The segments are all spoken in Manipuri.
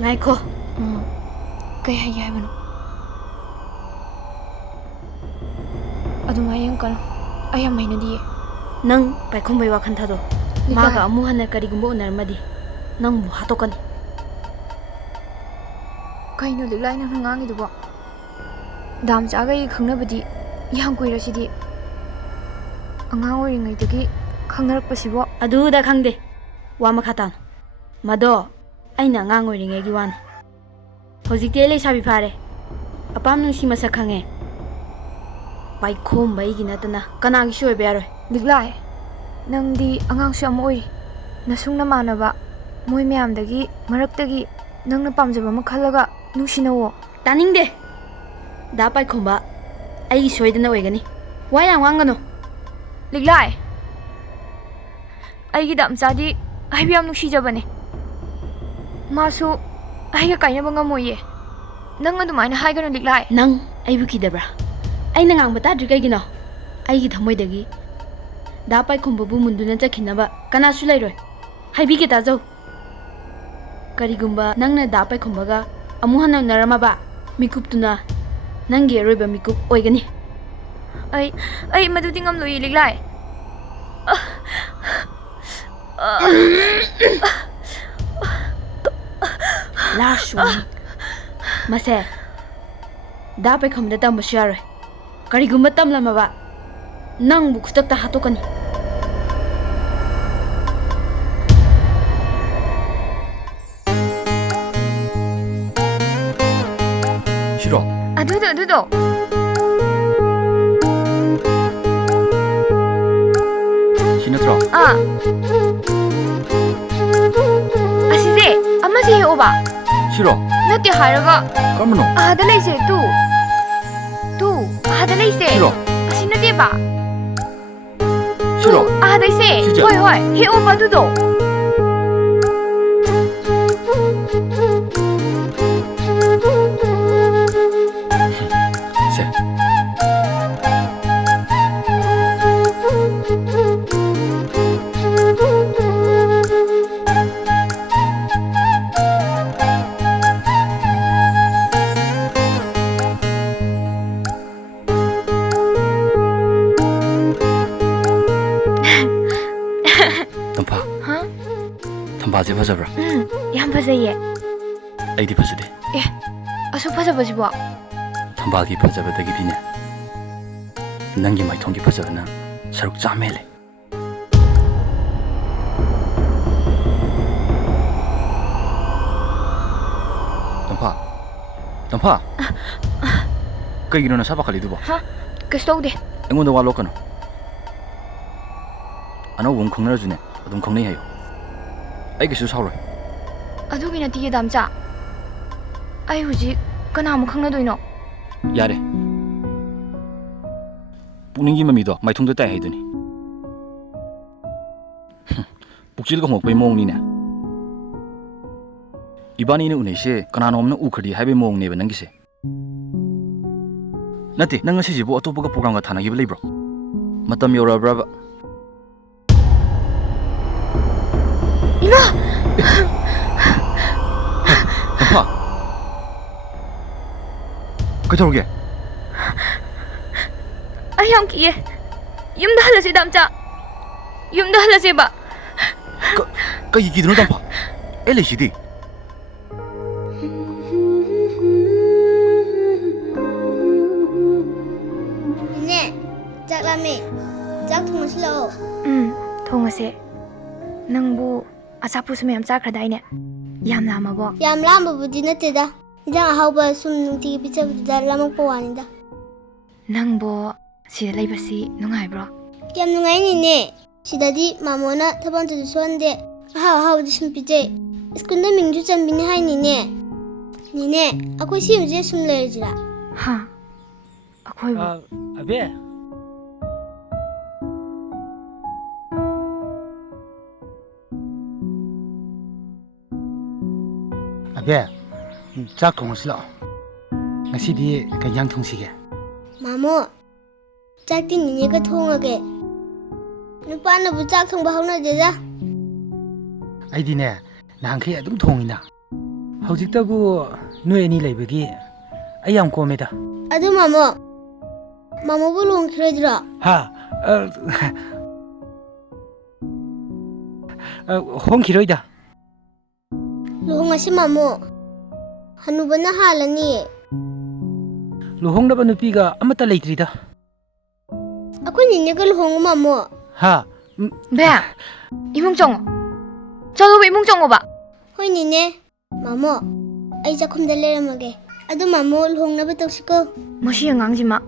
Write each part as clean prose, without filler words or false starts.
Ngayko. Kay haya hai bano. Adumay yang kala. Ayam may nadi. Nang paikhom bai wakhan thado. Maga amu hana karigumbo unarmadi. Nang bu hatokan. Kay no liglay nang ngangi dubo. Dam chaga yi khangnabadi yang kuirasidi. Angang oringai dagi khangnarakpasibo. Aduda khangde. Wa makhatan. Mado aina ngang oringai gi wan. Hojikte le sabi phare. Apam nungsi masak khange. Paikhom bai gi natana kanagi shoy bearoi. Liglay. Nang di angang siya mo oi. Nasung na manaba. Moy miyam dagi maraktagi nang napamjaba makhalaga nungsinawo. Taningde. Da paikhom ba ai soidana oigani. Wa yang wangano. Liglay. Aigi dam chadi ai biam nuksijabane. Masu ai ga kaina banga moye. Nang adumaina haigano Liglay. Nang ai bu kidabra. Ai na ngang bata dri kaigino. Ai gi thamoi dagi. Da paikhom bu munduna chakhinaba kana su lairoi. Haibi ke ta jau. Karigumba nangna da paikhom baga amu hana narama ba. Mikuptuna nangi roiba mikup oigani. Ai madudi ngam loi Liglay. Last one. Mase. Da paikhom da tam basharoi. Karigumba tam lama ba. Nang bu khutak ta hatokani. 싫어. Adudo. 신어들어. Asise, amma se oba. 싫어. Nati haraga. 까무노. Ada leise tu. Ada leise. 싫어. Asinati ba. 싫어. Ada ise. 진짜. Hoi. He oba dudo. 세. 덤파. Huh? 덤파지 봐줘라. Yam fazaye. 아이디 봐줘대. Asu fazabaji bo. 덤파기 봐줘다기디네. 난기 마이 통기 봐줘나. 서로 짜매래. 덤파. 그이기로는 사박할리 두고. Ha? Kastaude. 앵원도 와 로커노. 아나 원 콩나주네. 어둠 콩내해요. 아이기수 사오래. Adugi na tiye damcha. Ai huji kana mu khangna doino. 야래. 뿌닝기만 믿어. 마이 통도 따야 해더니. 북질거 먹고이 모응니네. 이반이는 운에시 그나노 없는 우크리 하비 모응네베 ನಂ기세. 나티 nang ngasijibu atopaga program ga thana gibelay bro. Matam yorabra. Ima. 덤파. 그토록에. Ayam kiye. Yumda halase damcha. Yumda halase ba. 그 이기드는 덤파. LCD. 네, 짝라미, 짝퉁 슬로우. Thongase. Nangbu asapu sumyam chakhradai Yam lama bo. ꯌꯥꯝ ꯂꯥꯝꯕꯕꯨꯗꯤ ꯅꯠꯇꯦꯗ. ꯏꯟꯖꯥꯡ ꯑꯍꯥꯎꯕ ꯁꯨꯝ ꯅꯨꯡꯇꯤꯒꯤ ꯄꯤꯖꯕꯗꯨꯗ ꯂꯥꯝꯃꯛꯄ ꯋꯥꯅꯤꯗ. Nangbo sida laibasi nungaibro. ꯌꯥꯝ ꯅꯨꯡꯉꯥꯏꯅꯤꯅꯦ. ꯁꯤꯗꯗꯤ ꯃꯥꯃꯣꯅ ꯊꯕꯛ ꯑꯝꯇꯁꯨ ꯁꯨꯍꯟꯗꯦ. ꯑꯍꯥꯎ ꯑꯍꯥꯎꯕꯗꯤ ꯁꯨꯝ ꯄꯤꯖꯩ. ꯁ꯭ꯀꯨꯜꯗ ꯃꯤꯡꯁꯨ ꯆꯟꯕꯤꯅꯤ ꯍꯥꯏꯅꯤꯅꯦ. ꯅꯤꯅꯦ, ꯑꯩꯈꯣꯏ ꯁꯤ ꯌꯨꯝꯁꯦ ꯁꯨꯝ ꯂꯩꯔꯁꯤꯔꯥ? Ha. Akoibo. Abe. Abe. ꯆꯥꯛ ꯊꯣꯡꯉꯁꯤ ꯂꯥꯛꯑꯣ. ꯉꯁꯤꯗꯤ ꯀꯩ ꯏꯟꯖꯥꯡ ꯊꯣꯡꯁꯤꯒꯦ? ꯃꯥꯃꯣ, ꯆꯥꯛꯇꯤ ꯅꯤꯅꯦꯒ ꯊꯣꯡꯉꯒꯦ. ꯅꯨꯄꯥꯅꯕꯨ ꯆꯥꯛ ꯊꯣꯡꯕ ꯍꯧꯅꯗꯦꯗ. ꯑꯩꯗꯤꯅꯦ ꯅꯍꯥꯟꯈꯩ ꯑꯗꯨꯝ ꯊꯣꯡꯉꯤꯅ. ꯍꯧꯖꯤꯛꯇꯕꯨ ꯅꯣꯏ ꯑꯅꯤ ꯂꯩꯕꯒꯤ ꯑꯩ ꯌꯥꯝ ꯀꯣꯝꯃꯦꯗ ꯑꯗꯨ ꯃꯥꯃꯣ ꯃꯥꯃꯣꯕꯨ ꯂꯨꯍꯣꯡꯈꯤꯔꯣꯏꯗ꯭ꯔꯣ ꯍꯥ ꯍꯣꯡꯈꯤꯔꯣꯏꯗ ꯂꯨꯍꯣꯡꯉꯁꯤ ꯃꯥꯃꯣ ꯍꯅꯨꯕꯅ ꯍꯥꯜꯂꯅꯤ ꯂꯨꯍꯣꯡꯅꯕ ꯅꯨꯄꯤꯒ ꯑꯃꯠꯇ ꯂꯩꯇ꯭ꯔꯤꯗ ꯑꯩꯈꯣꯏ ꯅꯤꯅꯦꯒ ꯂꯨꯍꯣꯡꯉꯨ ꯃꯥꯃꯣ ꯍꯥ ꯕꯦ 이몽 정어 저도 이몽 정어봐 ꯍꯣꯏ ꯅꯤꯅꯦ ꯃꯥꯃꯣ ꯑꯩ ꯆꯥꯛꯈꯨꯝꯗ ꯂꯩꯔꯝꯃꯒꯦ ꯑꯗꯨ ꯃꯥꯃꯣ ꯂꯨꯍꯣꯡꯅꯕ ꯇꯧꯁꯤꯀꯣ ꯃꯁꯤ ꯑꯉꯥꯡꯁꯤꯃ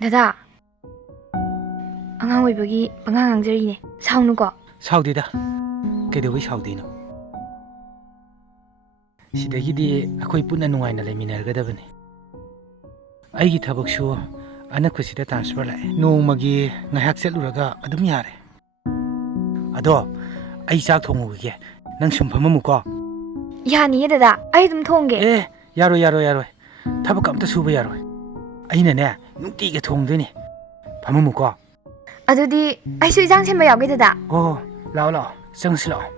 ꯗꯗꯥ ꯑꯉꯥꯡ ꯑꯣꯏꯕꯒꯤ ꯄꯉꯥꯡ ꯉꯥꯡꯖꯔꯤꯅꯦ ꯁꯥꯎꯅꯨꯀꯣ ꯁꯥꯎꯗꯦꯗ ꯀꯩꯗꯧꯕꯩ ꯁꯥꯎꯗꯣꯏꯅꯣ ꯁꯤꯗꯒꯤꯗꯤ ꯑꯩꯈꯣꯏ ꯄꯨꯟꯅ ꯅꯨꯡꯉꯥꯏꯅ ꯂꯩꯃꯤꯟꯅꯔꯒꯗꯕꯅꯤ ꯑꯩꯒꯤ ꯊꯕꯛꯁꯨ ꯑꯅꯛꯄꯁꯤꯗ ꯇ꯭ꯔꯥꯟꯁꯐꯔ ꯂꯥꯛꯑꯦ ꯅꯣꯡꯃꯒꯤ ꯉꯥꯏꯍꯥꯛ ꯆꯠꯂꯨꯔꯒ ꯑꯗꯨꯝ ꯌꯥꯔꯦ ꯑꯗꯣ ꯑꯩ ꯆꯥꯛ ꯊꯣꯡꯉꯨꯈꯤꯒꯦ ꯅꯪ ꯁꯨꯝ ꯐꯝꯃꯝꯃꯨꯀꯣ ꯌꯥꯅꯤꯌꯦ ꯗꯗꯥ ꯑꯩ ꯑꯗꯨꯝ ꯊꯣꯡꯒꯦ ꯑꯦ ꯌꯥꯔꯣꯏ ꯊꯕꯛ ꯑꯝꯇ ꯁꯨꯕ ꯌꯥꯔꯣꯏ ꯑꯩꯅꯅꯦ ꯅꯨꯡꯇꯤꯒꯤ ꯊꯣꯡꯗꯣꯏꯅꯤ ꯐꯝꯃꯝꯃꯨꯀꯣ ꯑꯗꯨꯗꯤ ꯑꯩꯁꯨ ꯏꯟꯖꯥꯡ ꯁꯦꯝꯕ ꯌꯥꯎꯒꯦ ꯗꯗꯥ ꯑꯣ ꯂꯥꯛꯑꯣ ꯆꯪꯉꯁꯤ ꯂꯥꯛꯑꯣ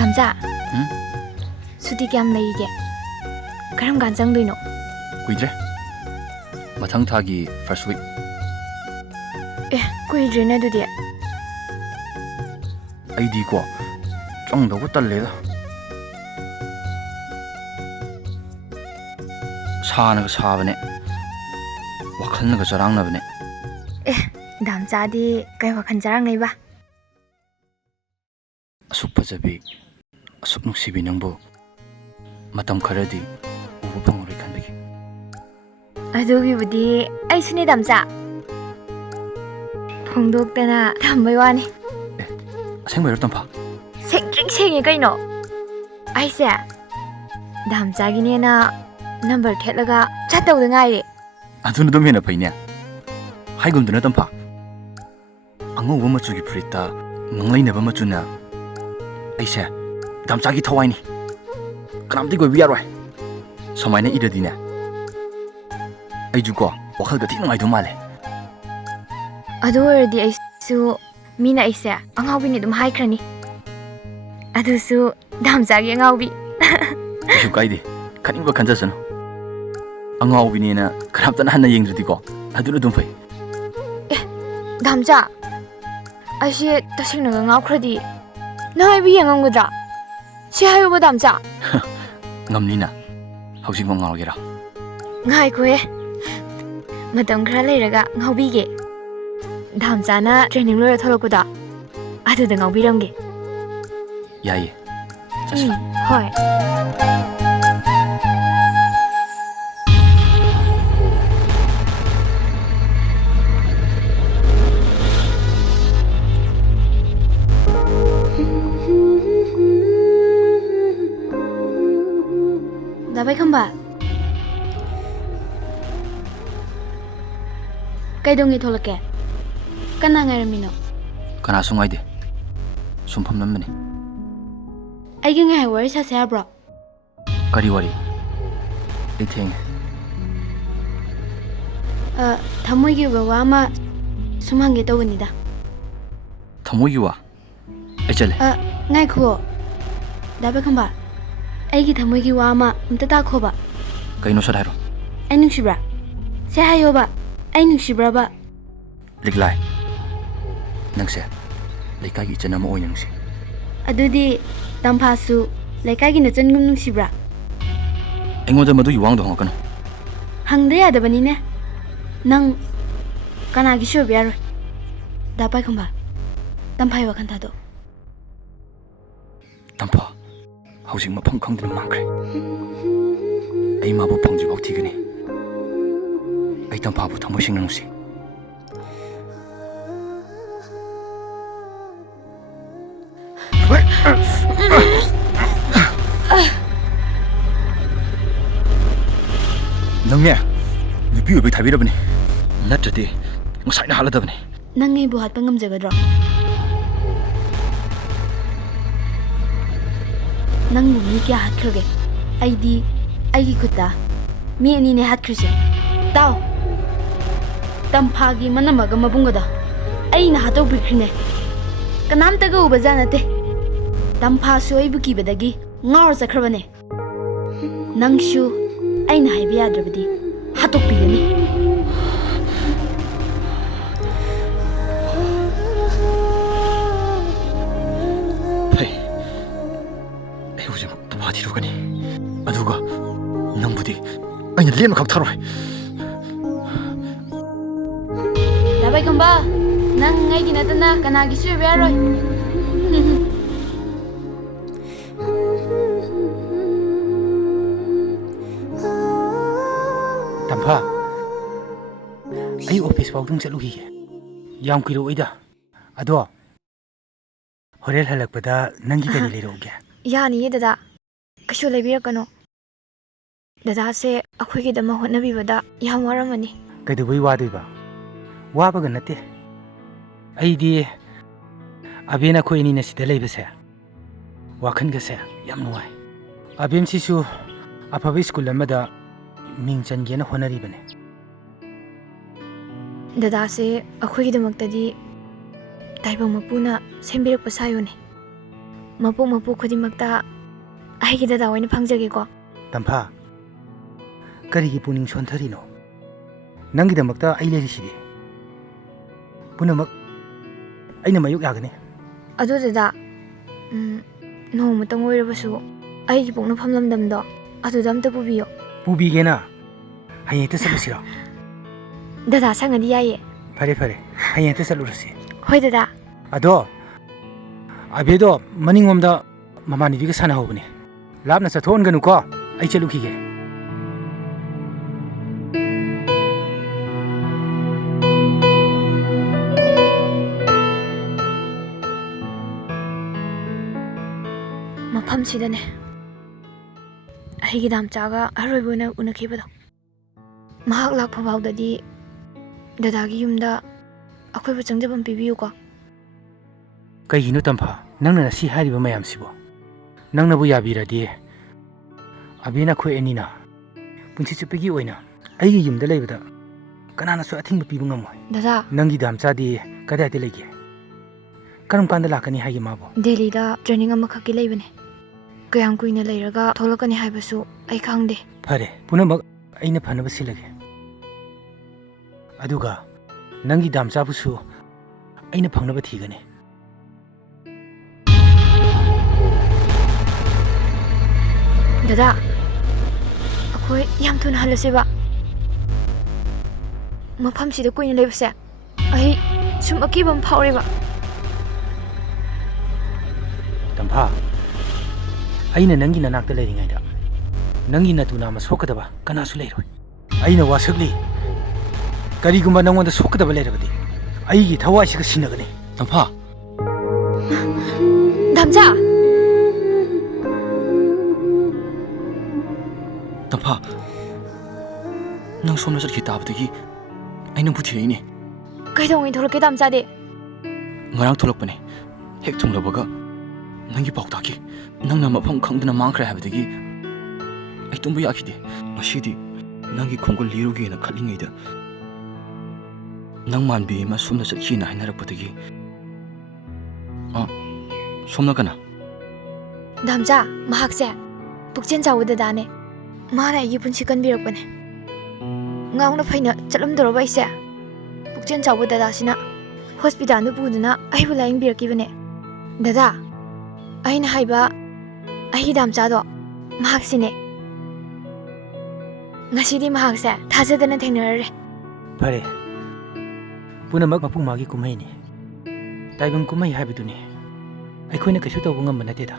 남자 수디 ꯀꯌꯥꯝ ꯂꯩꯔꯤꯒꯦ ꯀꯔꯝ ꯀꯥꯟ ꯆꯪꯗꯣꯏꯅꯣ ꯀꯨꯏꯗ꯭ꯔꯦ ꯃꯊꯪ ꯊꯥꯒꯤ ꯐꯥꯔꯁ ꯋꯤꯛ ꯑꯦ ꯀꯨꯏꯗ꯭ꯔꯦꯅꯦ ꯑꯗꯨꯗꯤ ꯑꯩꯗꯤꯀꯣ ꯆꯪꯗꯧꯕ ꯇꯜꯂꯦꯗ ꯁꯥꯅꯒ ꯁꯥꯕꯅꯦ ꯋꯥꯈꯜꯅꯒ ꯆꯔꯥꯡꯅꯕꯅꯦ ꯑꯦ 남자ꯗꯤ ꯀꯩ ꯋꯥꯈꯜ ꯆꯔꯥꯡꯅꯩꯕ ꯑꯁꯨꯛ ꯐꯖꯕꯤ ꯑꯁꯨꯛ ꯅꯨꯡꯁꯤꯕꯤ ꯅꯪꯕꯨ ꯃꯇꯝ ꯈꯔꯗꯤ ꯎꯕ ꯐꯪꯉꯔꯣꯏ ꯈꯟꯕꯒꯤ ꯑꯗꯨꯒꯤꯕꯨꯗꯤ ꯑꯩꯁꯨꯅꯦ 남자 ꯐꯣꯡꯗꯣꯛꯇꯅ ꯊꯝꯕꯩ ꯋꯥꯅꯤ ꯑꯁꯦꯡꯕꯩꯔꯣ ꯇꯝꯐꯥ ꯁꯦꯡꯇ꯭ꯔꯤꯛ ꯁꯦꯡꯉꯦ ꯀꯩꯅꯣ ꯑꯩꯁꯦ 남자ꯒꯤꯅꯦꯅ ꯅꯝꯕꯔ ꯊꯦꯠꯂꯒ ꯆꯠꯇꯧꯗ ꯉꯥꯏꯔꯦ ꯑꯗꯨꯅ ꯑꯗꯨꯝ ꯍꯦꯟꯅ ꯐꯩꯅꯦ ꯍꯥꯏꯒꯨꯝꯗꯅ ꯇꯝꯐꯥ ꯑꯉꯧꯕ ꯃꯆꯨꯒꯤ ꯐꯨꯔꯤꯠꯇ ꯉꯪꯂꯩꯅꯕ ꯃꯆꯨꯅ ꯑꯩꯁꯦ ꯗꯥꯝꯆꯥꯒꯤ ꯊꯋꯥꯏꯅꯤ ꯀꯅꯥꯝꯇ ꯀꯣꯏꯕ ꯌꯥꯔꯣꯏ ꯁꯨꯃꯥꯏꯅ ꯏꯔꯗꯤꯅꯦ ꯑꯩꯖꯨꯀꯣ ꯋꯥꯈꯜꯒ ꯊꯤ ꯅꯨꯡꯉꯥꯏꯗꯧ ꯃꯥꯜꯂꯦ ꯑꯗꯨ ꯑꯣꯏꯔꯗꯤ ꯑꯩꯁꯨ ꯃꯤꯅ ꯑꯩꯁꯦ ꯑꯉꯥꯎꯕꯤꯅꯤ ꯑꯗꯨꯝ ꯍꯥꯏꯈ꯭ꯔꯅꯤ ꯑꯗꯨꯁꯨ 남자ꯒꯤ ꯑꯉꯥꯎꯕꯤ ꯀꯩꯁꯨ ꯀꯥꯏꯗꯦ ꯈꯟꯅꯤꯡꯕ ꯈꯟꯖꯁꯅꯨ ꯑꯉꯥꯎꯕꯤꯅꯦꯅ ꯀꯅꯥꯝꯇꯅ ꯍꯟꯅ ꯌꯦꯡꯗ꯭ꯔꯗꯤꯀꯣ ꯑꯗꯨꯅ ꯑꯗꯨꯝ ꯐꯩ 남자 ꯑꯩꯁꯦ ꯇꯁꯦꯡꯅꯒ ꯉꯥꯎꯈ꯭ꯔꯗꯤ ꯅꯪ ꯑꯩꯕꯨ ꯌꯦꯡꯉꯝꯒꯗ꯭ꯔꯥ ꯁꯤ ꯍꯥꯏꯌꯨꯕ 남자 ꯉꯝꯅꯤꯅ ꯍꯧꯖꯤꯛꯃꯛ ꯉꯥꯎꯒꯦꯔꯥ ꯉꯥꯏꯈꯣꯍꯦ ꯃꯇꯝ ꯈꯔ ꯂꯩꯔꯒ ꯉꯥꯎꯕꯤꯒꯦ 남자ꯅ 트레이닝 ꯂꯣꯏꯔ ꯊꯣꯛꯂꯛꯄꯗꯣ ꯑꯗꯨꯗ ꯉꯥꯎꯕꯤꯔꯝꯒꯦ ꯌꯥꯏꯌꯦ ꯆꯠꯁꯤ ꯍꯣꯏ ꯗꯥ ꯄꯥꯏꯈꯝꯕ ꯀꯩꯗꯧꯉꯩ ꯊꯣꯛꯂꯛꯀꯦ? ꯀꯅꯥ ꯉꯥꯏꯔꯝꯃꯤꯅꯣ? ꯀꯅꯥꯁꯨ ꯉꯥꯏꯗꯦ. ꯁꯨꯝ ꯐꯝꯂꯝꯕꯅꯤ. ꯑꯩꯒ ꯉꯥꯏꯍꯥꯛ ꯋꯥꯔꯤ ꯁꯥꯁꯦ ꯍꯥꯏꯕ꯭ꯔꯣ? ꯀꯔꯤ ꯋꯥꯔꯤ? ꯑꯩ ꯊꯦꯡꯉꯦ. ꯊꯃꯣꯏꯒꯤ ꯑꯣꯏꯕ ꯋꯥ ꯑꯃ ꯁꯨꯝ ꯍꯪꯒꯦ ꯇꯧꯕꯅꯤꯗ. ꯊꯃꯣꯏꯒꯤ ꯋꯥ? ꯑꯩ ꯆꯠꯂꯦ. ꯉꯥꯏꯈꯣ. ꯗꯥ ꯄꯥꯏꯈꯣꯝꯕ, ꯑꯩꯒꯤ ꯊꯃꯣꯏꯒꯤ ꯋꯥ ꯑꯃ ꯑꯝꯇ ꯇꯥꯈꯣꯕ. ꯀꯩꯅꯣ ꯁꯠ ꯍꯥꯏꯔꯣ. ꯑꯩ ꯅꯨꯡꯁꯤꯕ꯭ꯔꯥ? ꯁꯦ ꯍꯥꯏꯌꯣꯕ. ꯑꯩ ꯅꯨꯡꯁꯤꯕ꯭ꯔꯕ? ꯂꯤꯛꯂꯥꯏ, ꯅꯪꯁꯦ ꯂꯩꯀꯥꯏꯒꯤ ꯏꯆꯟ ꯑꯃ ꯑꯣꯏꯅ ꯅꯨꯡꯁꯤ. ꯑꯗꯨꯗꯤ ꯇꯝꯐꯥꯁꯨ ꯂꯩꯀꯥꯏꯒꯤ ꯅꯆꯟꯒꯨꯝ ꯅꯨꯡꯁꯤꯕ꯭ꯔꯥ? ꯑꯩꯉꯣꯟꯗ ꯃꯗꯨꯒꯤ ꯋꯥꯍꯪꯗꯣ ꯍꯪꯉꯛꯀꯅꯨ. ꯍꯪꯗ ꯌꯥꯗꯕꯅꯤꯅꯦ. ꯅꯪ ꯀꯅꯥꯒꯤꯁꯨ ꯑꯣꯏꯕ ꯌꯥꯔꯣꯏ. ꯗꯥ ꯄꯥꯏꯈꯣꯝꯕ, ꯇꯝꯐꯥꯏ ꯋꯥꯈꯜ ꯊꯥꯗꯣꯛ. ꯇꯝꯐꯥ ꯍꯧꯖꯤꯛ ꯃꯐꯝ ꯈꯪꯗꯅ ꯃꯥꯡꯈ꯭ꯔꯦ. ꯑꯩ ꯃꯥꯕꯨ ꯐꯪꯗ꯭ꯔꯤꯐꯥꯎ ꯊꯤꯒꯅꯤ. ꯑꯩ ꯇꯝꯐꯥꯕꯨ ꯊꯃꯣꯏ ꯁꯦꯡꯅ ꯅꯨꯡꯁꯤ. ꯅꯪꯅꯦ ꯅꯨꯄꯤ ꯑꯣꯏꯕꯩ ꯊꯥꯕꯤꯔꯕꯅꯤ. ꯅꯠꯇ꯭ꯔꯗꯤ ꯉꯁꯥꯏꯅ ꯍꯥꯠꯂꯗꯕꯅꯤ. ꯅꯪ ꯑꯩꯕꯨ ꯍꯥꯠꯄ ꯉꯝꯖꯒꯗ꯭ꯔꯣ? ꯅꯪꯕꯨ ꯃꯤ ꯀꯌꯥ ꯍꯥꯠꯈ꯭ꯔꯒꯦ? ꯑꯩꯗꯤ ꯑꯩꯒꯤ ꯈꯨꯠꯇ ꯃꯤ 2ꯅꯦ ꯍꯥꯠꯈ꯭ꯔꯤꯁꯦ. ꯇꯥꯎ, ꯇꯝꯐꯥꯒꯤ ꯃꯅꯝꯃꯒ ꯃꯕꯨꯡꯒꯗꯣ ꯑꯩꯅ ꯍꯥꯠꯇꯣꯛꯄꯤꯈ꯭ꯔꯤꯅꯦ. ꯀꯅꯥꯝꯇꯒ ꯎꯕꯖꯥꯠ ꯅꯠꯇꯦ. ꯇꯝꯐꯥꯁꯨ ꯑꯩꯕꯨ ꯀꯤꯕꯗꯒꯤ ꯉꯥꯎꯔ ꯆꯠꯈ꯭ꯔꯕꯅꯦ. ꯅꯪꯁꯨ ꯑꯩꯅ ꯍꯥꯏꯕ ꯌꯥꯗ꯭ꯔꯕꯗꯤ ꯍꯥꯠꯇꯣꯛꯄꯤꯒꯅꯤ. ꯐꯩ, ꯑꯩ ꯍꯧꯖꯤꯛ ꯇꯝꯐꯥ ꯊꯤꯔꯨꯒꯅꯤ. ꯑꯗꯨꯒ ꯅꯪꯕꯨꯗꯤ ꯑꯩꯅ ꯂꯦꯝꯅ ꯈꯛ ꯊꯥꯔꯣꯏ. ꯗꯥ ꯄꯥꯏꯈꯣꯝꯕ, ꯅꯪ ꯑꯩꯒꯤ ꯅꯠꯇꯅ ꯀꯅꯥꯒꯤꯁꯨ ꯑꯣꯏꯕ ꯌꯥꯔꯣꯏ. ꯇꯝꯐꯥ, ꯑꯩ ꯑꯣꯐꯤꯁ ꯐꯥꯎꯗꯪ ꯆꯠꯂꯨꯈꯤꯒꯦ. ꯌꯥꯝ ꯀꯨꯏꯔꯛꯑꯣꯏꯗ. ꯑꯗꯣ ꯍꯣꯔꯦꯟ ꯍꯜꯂꯛꯄꯗ ꯅꯪꯒꯤ ꯀꯔꯤ ꯂꯩꯔꯛꯎꯒꯦ? ꯌꯥꯅꯤꯌꯦ ꯗꯗꯥ. ꯀꯩꯁꯨ ꯂꯩꯕꯤꯔꯛꯀꯅꯣ. ꯗꯗꯥꯁꯦ ꯑꯩꯈꯣꯏꯒꯤꯗꯃꯛ ꯍꯣꯠꯅꯕꯤꯕꯗ ꯌꯥꯝ ꯋꯥꯔꯝꯃꯅꯤ. ꯀꯩꯗꯧꯕꯩ ꯋꯥꯗꯣꯏꯕ? ꯋꯥꯕꯒ ꯅꯠꯇꯦ. ꯑꯩꯗꯤ ꯑꯕꯦꯟ ꯑꯩꯈꯣꯏ ꯑꯅꯤꯅ ꯁꯤꯗ ꯂꯩꯕꯁꯦ ꯋꯥꯈꯟꯒꯁꯦ ꯌꯥꯝ ꯅꯨꯡꯉꯥꯏ. ꯑꯕꯦꯟꯁꯤꯁꯨ ꯑꯐꯕ ꯁ꯭ꯀꯨꯜ ꯑꯃꯗ ꯃꯤꯡ ꯆꯟꯒꯦꯅ ꯍꯣꯠꯅꯔꯤꯕꯅꯦ. ꯗꯗꯥꯁꯦ ꯑꯩꯈꯣꯏꯒꯤꯗꯃꯛꯇꯗꯤ ꯇꯥꯏꯕꯪ ꯃꯄꯨꯅ ꯁꯦꯝꯕꯤꯔꯛꯄ ꯁꯥꯌꯣꯅꯦ. ꯃꯄꯣꯛ ꯃꯄꯨ ꯈꯨꯗꯤꯡꯃꯛꯇ ꯑꯩꯒꯤ ꯗꯗꯥ ꯑꯣꯏꯅ ꯐꯪꯖꯒꯦꯀꯣ. ꯇꯝꯐꯥ, ꯀꯔꯤꯒꯤ ꯄꯨꯛꯅꯤꯡ ꯁꯣꯟꯊꯔꯤꯅꯣ? ꯅꯪꯒꯤꯗꯃꯛꯇ ꯑꯩ ꯂꯩꯔꯤꯁꯤꯗꯤ. ꯄꯨꯝꯅꯃꯛ ꯑꯩꯅ ꯃꯥꯌꯣꯛ ꯌꯥꯒꯅꯤ. ꯑꯗꯨ ꯗꯗꯥ, ꯅꯣꯡꯃꯇꯪ ꯑꯣꯏꯔꯕꯁꯨ ꯑꯩꯒꯤ ꯄꯣꯛꯅꯐꯝ ꯂꯝꯗꯝꯗꯣ ꯑꯗꯨꯗ ꯑꯝꯇ ꯄꯨꯕꯤꯌꯣ. ꯄꯨꯕꯤꯒꯦꯅ. ꯍꯌꯦꯡ ꯍꯦꯛꯇ ꯆꯠꯂꯨꯁꯤꯔꯣ? ꯗꯗꯥ ꯁꯪꯉꯗꯤ ꯌꯥꯏꯌꯦ. ꯐꯔꯦ ꯐꯔꯦ, ꯍꯌꯦꯡ ꯍꯦꯛꯇ ꯆꯠꯂꯨꯔꯁꯤ. ꯍꯣꯏ ꯗꯗꯥ. ꯑꯗꯣ ꯑꯕꯦꯗꯣ ꯃꯅꯤꯡꯂꯣꯝꯗ ꯃꯃꯥꯟꯅꯕꯤꯒ ꯁꯥꯟꯅꯍꯧꯕꯅꯦ. ꯂꯥꯞꯅ ꯆꯠꯊꯣꯛꯍꯟꯒꯅꯨꯀꯣ. ꯑꯩ ꯆꯠꯂꯨꯈꯤꯒꯦ. ꯃꯐꯝꯁꯤꯗꯅꯦ ꯑꯩꯒꯤ ꯗꯥꯝꯆꯥꯒ ꯑꯔꯣꯏꯕ ꯑꯣꯏꯅ ꯎꯅꯈꯤꯕꯗꯣ. ꯃꯍꯥꯛ ꯂꯥꯛꯄ ꯐꯥꯎꯗꯗꯤ ꯗꯗꯥꯒꯤ ꯌꯨꯝꯗ ꯑꯩꯈꯣꯏꯕꯨ ꯆꯪꯖꯐꯝ ꯄꯤꯕꯤꯌꯨꯀꯣ. ꯀꯩꯒꯤꯅꯣ ꯇꯝꯐꯥ, ꯅꯪꯅ ꯉꯁꯤ ꯍꯥꯏꯔꯤꯕ ꯃꯌꯥꯝꯁꯤꯕꯣ? ꯅꯪꯅꯕꯨ ꯌꯥꯕꯤꯔꯗꯤ ꯑꯕꯦꯟ ꯑꯩꯈꯣꯏ ꯑꯅꯤꯅ ꯄꯨꯟꯁꯤ ꯆꯨꯞꯄꯒꯤ ꯑꯣꯏꯅ ꯑꯩꯒꯤ ꯌꯨꯝꯗ ꯂꯩꯕꯗ ꯀꯅꯥꯅꯁꯨ ꯑꯊꯤꯡꯕ ꯄꯤꯕ ꯉꯝꯃꯣꯏ. ꯗꯗꯥ, ꯅꯪꯒꯤ ꯗꯥꯝꯆꯥꯗꯤ ꯀꯗꯥꯏꯗ ꯂꯩꯒꯦ? ꯀꯔꯝ ꯀꯥꯟꯗ ꯂꯥꯛꯀꯅꯤ ꯍꯥꯏꯒꯦ ꯃꯥꯕꯨ? ꯗꯦꯜꯂꯤꯗ ꯇ꯭ꯔꯦꯅꯤꯡ ꯑꯃꯈꯛꯀꯤ ꯂꯩꯕꯅꯦ. ꯀꯌꯥꯝ ꯀꯨꯏꯅ ꯂꯩꯔꯒ ꯊꯣꯛꯂꯛꯀꯅꯤ ꯍꯥꯏꯕꯁꯨ ꯑꯩ ꯈꯪꯗꯦ. ꯐꯔꯦ, ꯄꯨꯝꯅꯃꯛ ꯑꯩꯅ ꯐꯅꯕ ꯁꯤꯜꯂꯒꯦ. ꯑꯗꯨꯒ ꯅꯪꯒꯤ ꯗꯥꯝꯆꯥꯕꯨꯁꯨ ꯑꯩꯅ ꯐꯪꯅꯕ ꯊꯤꯒꯅꯤ. ꯗꯗꯥ, ꯑꯩꯈꯣꯏ ꯌꯥꯝ ꯊꯨꯅ ꯍꯜꯂꯁꯦꯕ. ꯃꯐꯝꯁꯤꯗ ꯀꯨꯏꯅ ꯂꯩꯕꯁꯦ ꯑꯩ ꯁꯨꯝ ꯑꯀꯤꯕ ꯑꯃ ꯐꯥꯎꯔꯦꯕ. ꯇꯝꯐꯥ, ꯑꯩꯅ ꯅꯪꯒꯤ ꯅꯅꯥꯛꯇ ꯂꯩꯔꯤꯉꯩꯗ ꯅꯪꯒꯤ ꯅꯇꯨ ꯅꯥꯝꯃ ꯁꯣꯛꯀꯗꯕ ꯀꯅꯥꯁꯨ ꯂꯩꯔꯣꯏ. ꯑꯩꯅ ꯋꯥꯁꯛꯂꯤ. ꯀꯔꯤꯒꯨꯝꯕ ꯅꯪꯉꯣꯟꯗ ꯁꯣꯛꯀꯗꯕ ꯂꯩꯔꯕꯗꯤ ꯑꯩꯒꯤ ꯊꯋꯥꯏꯁꯤꯒ ꯁꯤꯟꯅꯒꯅꯤ. ꯇꯝꯐꯥ, ꯗꯥꯝꯆꯥ! ꯇꯝꯐꯥ, ꯅꯪ ꯁꯣꯝꯗ ꯆꯠꯈꯤ ꯇꯥꯕꯗꯒꯤ ꯑꯩ ꯅꯪꯕꯨ ꯊꯤꯔꯛꯏꯅꯦ. ꯀꯩꯗꯧꯉꯩ ꯊꯣꯛꯂꯛꯀꯦ ꯗꯥꯝꯆꯥꯗꯤ? ngarang tholakpane hek thunglabaga nangi pautaki nangna mafam khangdana mangkhra habdagi ai tumbu yakhide masidi nangi khongol liruge na khalingai da nang manbi ma sumna sakhi na hainarakpadagi somna kana ꯗꯥꯝꯆꯥ ꯃꯍꯥꯛꯁꯦ ꯄꯨꯛꯆꯦꯟ ꯆꯥꯎꯕ ꯗꯗꯥꯅꯦ. ꯃꯥꯅ ꯑꯩꯒꯤ ꯄꯨꯟꯁꯤ ꯀꯟꯕꯤꯔꯛꯄꯅꯦ. ꯉꯥꯎꯅ ꯐꯩꯅ ꯆꯠꯂꯝꯗꯧꯔꯕ ꯑꯩꯁꯦ ꯄꯨꯛꯆꯦꯟ ꯆꯥꯎꯕ ꯗꯗꯥꯁꯤꯅ ꯍꯣꯁꯄꯤꯇꯥꯜꯗ ꯄꯨꯗꯨꯅ ꯑꯩꯕꯨ ꯂꯥꯌꯦꯡꯕꯤꯔꯛꯈꯤꯕꯅꯦ. ꯗꯗꯥ, ꯑꯩꯅ ꯍꯥꯏꯕ ꯑꯩꯒꯤ ꯗꯥꯝꯆꯥꯗꯣ ꯃꯍꯥꯛꯁꯤꯅꯦ. ꯉꯁꯤꯗꯤ ꯃꯍꯥꯛꯁꯦ ꯊꯥꯖꯗꯅ ꯊꯦꯡꯅꯔꯔꯦ. ꯐꯔꯦ ꯄꯨꯝꯅꯃꯛ ꯃꯄꯨ ꯃꯥꯒꯤ ꯀꯨꯝꯍꯩꯅꯤ. ꯇꯥꯏꯕꯪ ꯀꯨꯝꯍꯩ ꯍꯥꯏꯕꯗꯨꯅꯤ ꯑꯩꯈꯣꯏꯅ ꯀꯩꯁꯨ ꯇꯧꯕ ꯉꯝꯕ ꯅꯠꯇꯦꯗ.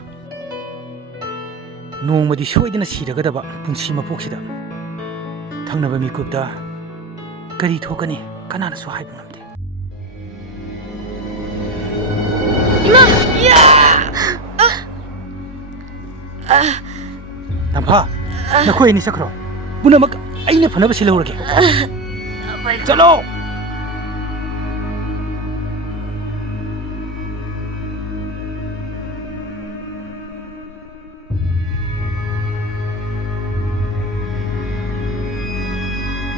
ꯅꯣꯡꯃꯗꯤ ꯁꯣꯏꯗꯅ ꯁꯤꯔꯒꯗꯕ ꯄꯨꯟꯁꯤ ꯃꯄꯣꯛꯁꯤꯗ ꯊꯪꯅꯕ ꯃꯤꯀꯨꯞꯇ ꯀꯔꯤ ꯊꯣꯛꯀꯅꯤ ꯀꯅꯥꯅꯁꯨ ꯍꯥꯏꯕ ꯉꯝꯗꯦ. ꯇꯝꯐꯥ, ꯅꯈꯣꯏ ꯑꯅꯤ ꯆꯠꯈ꯭ꯔꯣ. ꯄꯨꯝꯅꯃꯛ ꯑꯩꯅ ꯐꯅꯕ ꯁꯤꯜꯍꯧꯔꯒꯦ. ꯆꯠꯂꯣ.